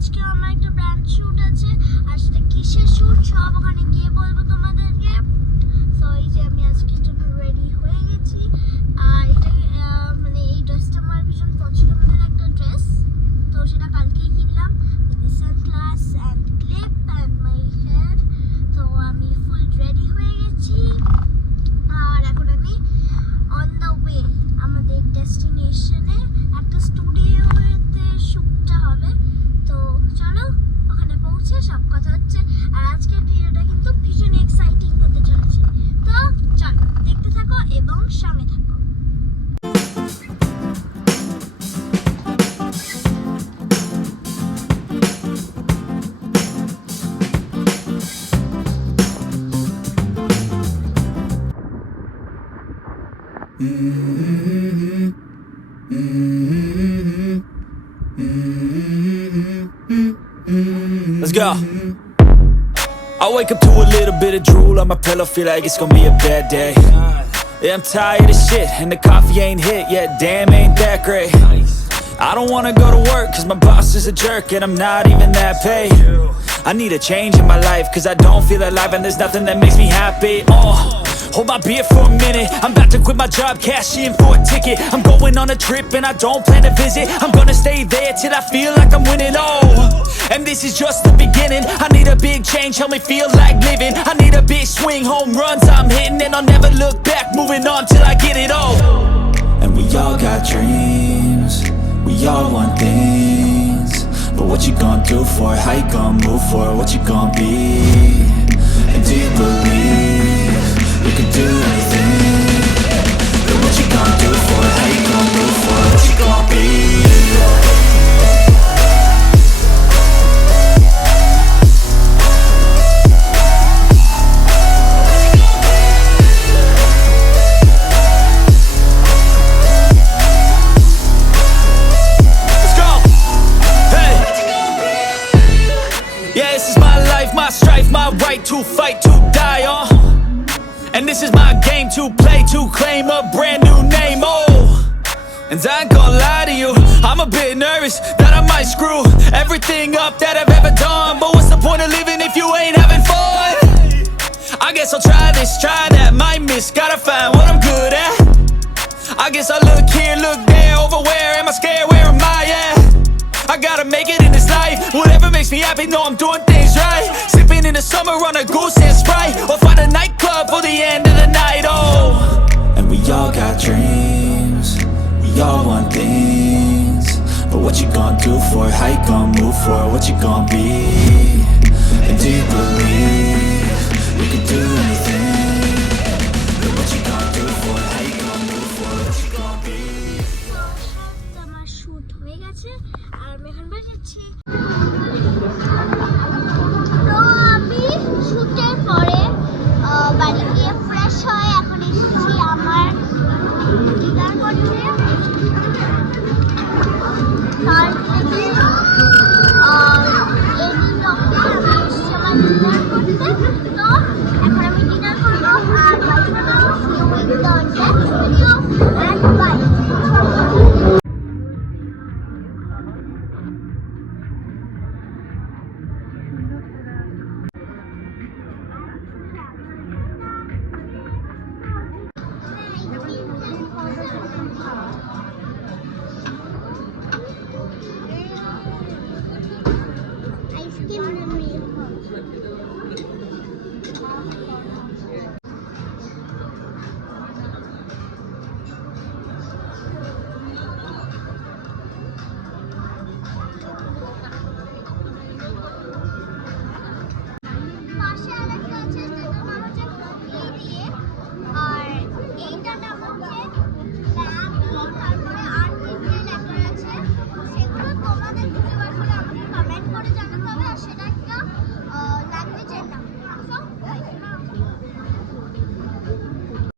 আজকে আমার একটা ব্র্যান্ড শুট আছে, আর সেটা কিসের শুট সব ওখানে গিয়ে বলবো তোমাদেরকে। সো এই যে আমি আজকের জন্য রেডি হয়ে গেছি, আর এটা মানে এই ড্রেসটা আমার ভীষণ পছন্দের একটা ড্রেস। তো সেটা কালকেই কিনলাম, with sunglass and clip and my hair. তো আমি ফুল রেডি হয়ে গেছি, আর এখন আমি অন দ্য ওয়ে আমাদের ডেস্টিনেশনে। একটা স্টুডিওতে শ্যুটটা হবে, তো চলো ওখানে পৌঁছে সব কথা হচ্ছে। আর আজকের ভিডিওটা কিন্তু ভীষণ এক্সাইটিং হতে চলেছে, তো চলো দেখতে থাকো এবং সঙ্গে থাকো। Let's go. I wake up to a little bit of drool on my pillow, feel like it's gonna be a bad day. Yeah, I'm tired of shit, and the coffee ain't hit yet, damn ain't that great. I don't wanna go to work, cause my boss is a jerk, and I'm not even that paid. I need a change in my life, cause I don't feel alive, and there's nothing that makes me happy. Hold my beer for a minute, I'm about to quit my job, cash in for a ticket. I'm going on a trip and I don't plan to visit. I'm gonna stay there till I feel like I'm winning, and this is just the beginning. I need a big change, help me feel like living. I need a big swing, home runs I'm hitting, and I'll never look back, moving on till I get it all. And we all got dreams, we all want things, but what you gonna do for it? How you gonna move for it? What you gonna be? And do you believe you can do anything? But what you gonna do for it? How you gonna move for it? What you gonna be? Let's go! Hey! Yeah, this is my life, my strife, my right to fight, to die on. And this is my game to play, to claim a brand new name, And I ain't gonna lie to you, I'm a bit nervous that I might screw everything up that I've ever done. But what's the point of living if you ain't having fun? I guess I'll try this, try that, might miss, gotta find what I'm good at. I guess I look here, look there, over where am I scared, where am I at? I gotta make it in this life, whatever makes me happy, know I'm doing things right. Sipping in the summer on a goose and Sprite, or find a nightclub for the end of the night, And we all got dreams, we all want things, but what you gonna do for it? How you gonna move for it? What you gonna be? And do you believe you can do anything? But what you gonna do for it? How you gonna move for it? What you gonna be? আমার shoot হয়ে গেছে, আর আমি এখন বাজাচ্ছি। তো আমি শুটের পরে বাড়ি গিয়ে ফ্রেশ হয়ে এখন এসেছি আমার ডিনার করতে। তার থেকে এনি রকমে আমি এসেছি আমার ডিনার করতে। তো এখন আমি ডিনার করবো, আর bye see you with the next video and bye. Ice cream